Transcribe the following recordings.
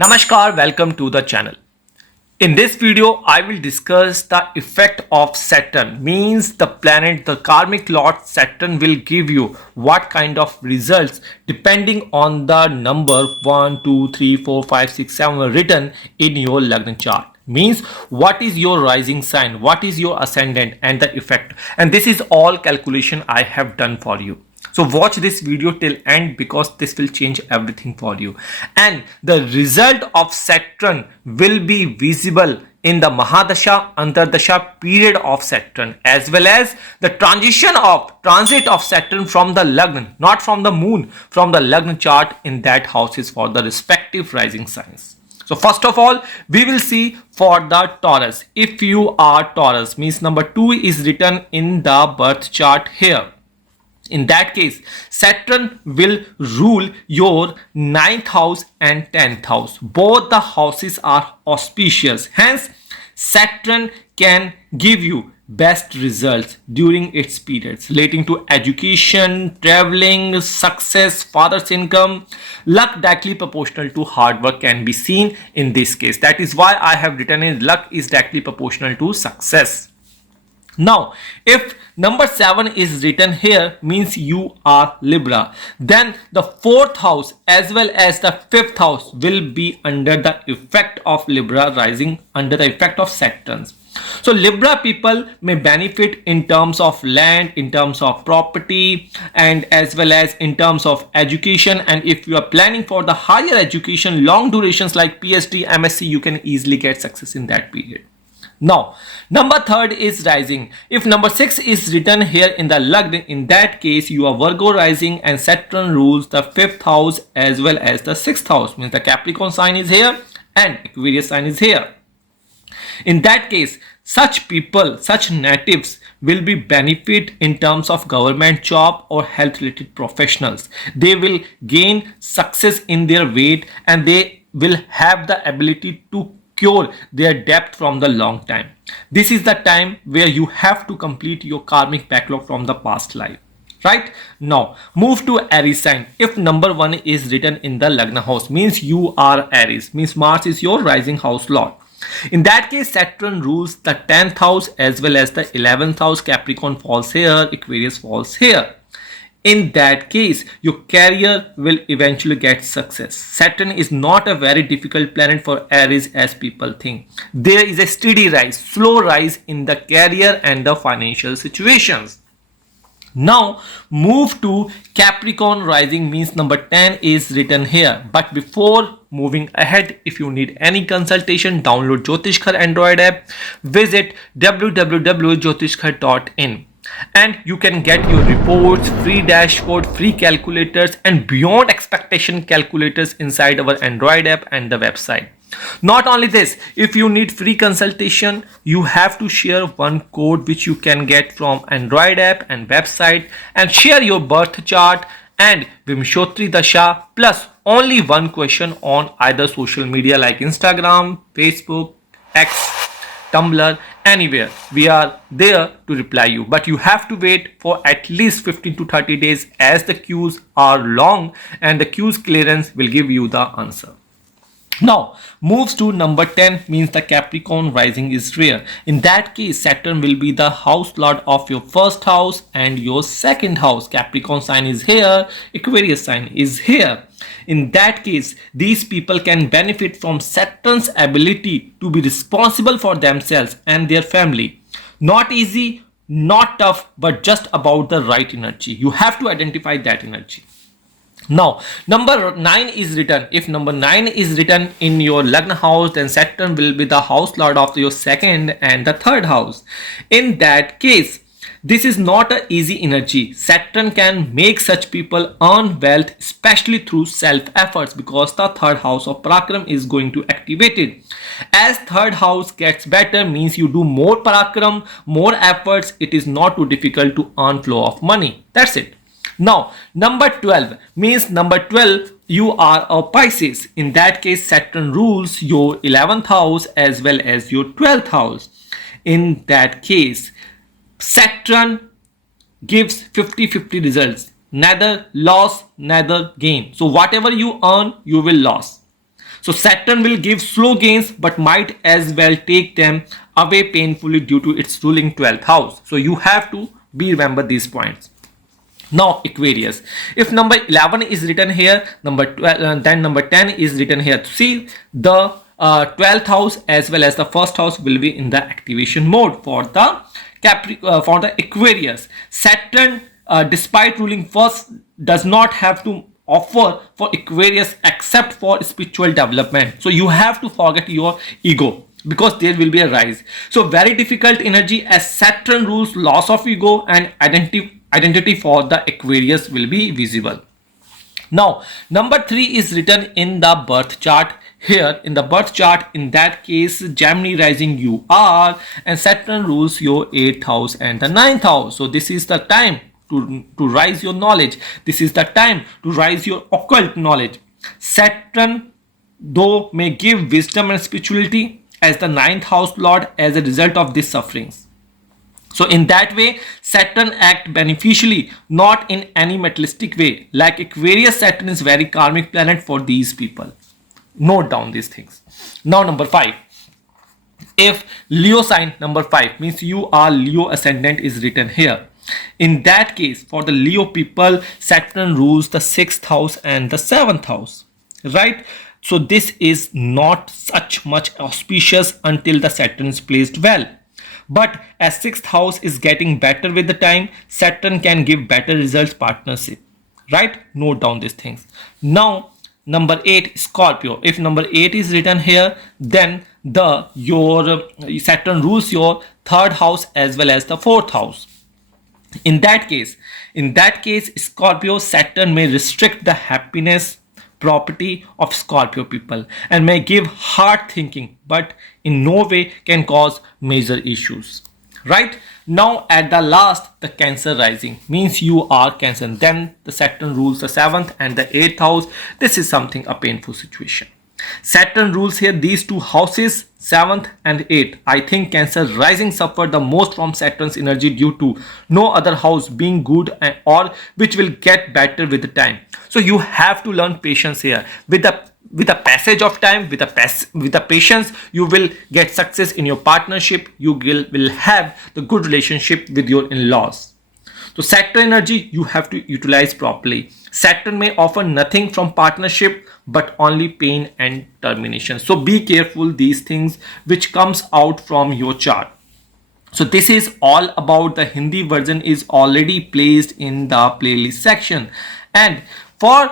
Namaskar, welcome to the channel. In this video, I will discuss the effect of Saturn, means the planet, the karmic lord Saturn will give you what kind of results depending on the number 1, 2, 3, 4, 5, 6, 7 written in your Lagna chart. Means what is your rising sign, what is your ascendant and the effect. And this is all calculation I have done for you. So watch this video till end because this will change everything for you. And the result of Saturn will be visible in the Mahadasha, Antardasha period of Saturn, as well as the transit of Saturn from the Lagna, not from the moon, from the Lagna chart in that houses for the respective rising signs. So first of all, we will see for the Taurus. If you are Taurus, means number 2 is written in the birth chart here. In that case, Saturn will rule your 9th house and 10th house. Both the houses are auspicious. Hence, Saturn can give you best results during its periods relating to education, traveling, success, father's income. Luck directly proportional to hard work can be seen in this case. That is why I have written in luck is directly proportional to success. Now, if number 7 is written here, means you are Libra, then the 4th house as well as the 5th house will be under the effect of Libra rising under the effect of Saturn. So Libra people may benefit in terms of land, in terms of property, and as well as in terms of education. And if you are planning for the higher education, long durations like PhD, MSc, you can easily get success in that period. Now, number 3 is rising. If number 6 is written here in the Lagna, in that case, you are Virgo rising and Saturn rules the 5th house as well as the 6th house. Means the Capricorn sign is here and Aquarius sign is here. In that case, such people, such natives will be benefit in terms of government job or health related professionals. They will gain success in their weight and they will have the ability to cure their debt from the long time. This is the time where you have to complete your karmic backlog from the past life. Right now, move to Aries sign. If number 1 is written in the Lagna house, means you are Aries, means Mars is your rising house lord. In that case, Saturn rules the 10th house as well as the 11th house. Capricorn falls here, Aquarius falls here. In that case, your career will eventually get success. Saturn is not a very difficult planet for Aries as people think. There is a steady rise, slow rise in the career and the financial situations. Now move to Capricorn rising, means number 10 is written here. But before moving ahead, if you need any consultation, download Jyotishghar Android app, visit www.jyotishghar.in. and you can get your reports, free dashboard, free calculators and beyond expectation calculators inside our Android app and the website. Not only this, if you need free consultation, you have to share one code which you can get from Android app and website and share your birth chart and Vimshotri Dasha plus only one question on either social media like Instagram, Facebook, X, Tumblr, anywhere. We are there to reply you, but you have to wait for at least 15 to 30 days as the queues are long and the queues clearance will give you the answer. Now moves to number 10, means the Capricorn rising is rare. In that case, Saturn will be the house lord of your 1st house and your 2nd house. Capricorn sign is here, Aquarius sign is here. In that case, these people can benefit from Saturn's ability to be responsible for themselves and their family. Not easy, not tough, but just about the right energy. You have to identify that energy. Now, number 9 is written. If number 9 is written in your Lagna house, then Saturn will be the house lord of your 2nd and the 3rd house. In that case, this is not an easy energy. Saturn can make such people earn wealth, especially through self-efforts, because the 3rd house of Parakram is going to activate it. As 3rd house gets better, means you do more Parakram, more efforts, it is not too difficult to earn flow of money. That's it. Now, number 12, means number 12, you are a Pisces. In that case, Saturn rules your 11th house as well as your 12th house. In that case, Saturn gives 50-50 results. Neither loss, neither gain. So whatever you earn, you will lose. So Saturn will give slow gains but might as well take them away painfully due to its ruling 12th house. So you have to remember these points. Now Aquarius, if number 11 is written here, number 12, then number 10 is written here. See, the 12th house as well as the first house will be in the activation mode for the for the Aquarius. Saturn, despite ruling first, does not have to offer for Aquarius except for spiritual development. So you have to forget your ego, because there will be a rise. So very difficult energy, as Saturn rules loss of ego, and identity for the Aquarius will be visible. Now number 3 is written in the birth chart. Here in the birth chart, in that case Gemini rising you are, and Saturn rules your 8th house and the 9th house. So this is the time to rise your knowledge. This is the time to rise your occult knowledge. Saturn though may give wisdom and spirituality as the 9th house lord as a result of these sufferings. So in that way Saturn act beneficially, not in any materialistic way. Like Aquarius, Saturn is very karmic planet for these people. Note down these things. Now number 5. If Leo sign number 5 means you are Leo ascendant is written here. In that case, for the Leo people, Saturn rules the 6th house and the 7th house, right? So this is not such much auspicious until the Saturn is placed well. But as 6th house is getting better with the time, Saturn can give better results partnership, right? Note down these things. Now number 8, Scorpio. If number 8 is written here, then your Saturn rules your 3rd house as well as the 4th house. In that case Scorpio, Saturn may restrict the happiness property of Scorpio people and may give hard thinking, but in no way can cause major issues. Right now at the last, the Cancer rising means you are Cancer. Then the Saturn rules the 7th and the 8th house. This is something a painful situation. Saturn rules here these two houses, 7th and 8th. I think Cancer rising suffered the most from Saturn's energy due to no other house being good, or which will get better with the time. So you have to learn patience here. With the passage of time, with the patience, you will get success in your partnership. You will have the good relationship with your in-laws. So Saturn energy you have to utilize properly. Saturn may offer nothing from partnership but only pain and termination. So be careful these things which comes out from your chart. So this is all about the Hindi version is already placed in the playlist section. And for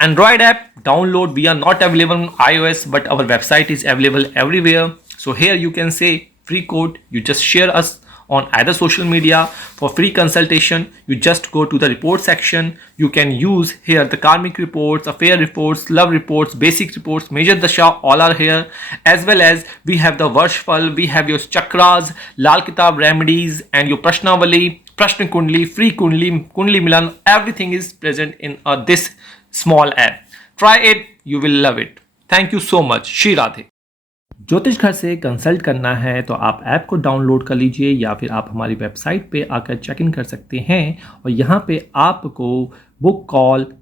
Android app download, we are not available on iOS, but our website is available everywhere. So here you can say free code. You just share us on either social media for free consultation. You just go to the report section. You can use here the karmic reports, affair reports, love reports, basic reports, major dasha, all are here. As well as we have the Varshfal, we have your chakras, Lal Kitab remedies, and your Prashnavali, Prashna Kundli, free Kundli, Kundli Milan. Everything is present in this small app. Try it, you will love it. Thank you so much. Shri Radhe. ज्योतिष घर से consult करना है तो आप app को download कर लीजिए, या फिर आप हमारी वेबसाइट पे आकर चेक इन कर सकते हैं। और यहाँ पे आपको book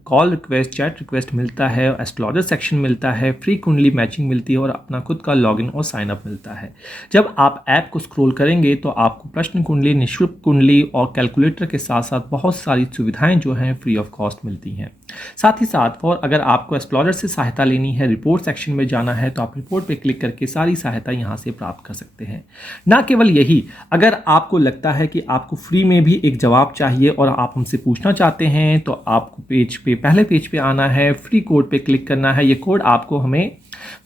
call request, chat request मिलता है, एस्ट्रोलॉजर सेक्शन मिलता है, फ्री कुंडली मैचिंग मिलती है और अपना खुद का लॉगिन और साइन अप मिलता है। जब आप ऐप को स्क्रॉल करेंगे तो आपको प्रश्न कुंडली, निःशुल्क कुंडली और कैलकुलेटर के साथ साथ बहुत सारी सुविधाएं जो हैं फ्री ऑफ कॉस्ट मिलती हैं। साथ ही साथ और अगर आपको एस्ट्रोलॉजर से सहायता लेनी है, रिपोर्ट सेक्शन में जाना है, तो आप रिपोर्ट पे क्लिक करके सारी सहायता यहाँ से प्राप्त कर सकते हैं। ना केवल यही, अगर आपको लगता है कि आपको फ्री में भी एक जवाब चाहिए और आप हमसे पूछना चाहते हैं, तो आपको पहले पेज पे आना है, फ्री कोड पे क्लिक करना है। ये कोड आपको हमें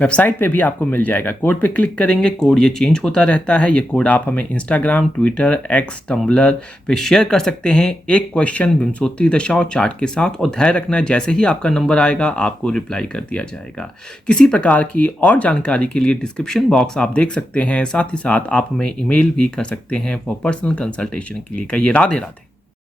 वेबसाइट पे भी आपको मिल जाएगा। कोड पे क्लिक करेंगे, कोड ये चेंज होता रहता है। ये कोड आप हमें इंस्टाग्राम, ट्विटर, एक्स, टम्बलर पे शेयर कर सकते हैं, एक क्वेश्चन, विंशोत्तरी दशा और चार्ट के साथ। और ध्यान रखना है, जैसे ही आपका नंबर आएगा आपको रिप्लाई कर दिया जाएगा। किसी प्रकार की और जानकारी के लिए डिस्क्रिप्शन बॉक्स आप देख सकते हैं। साथ ही साथ आप हमें ईमेल भी कर सकते हैं फॉर पर्सनल कंसल्टेशन के लिए। कहिए राधे राधे।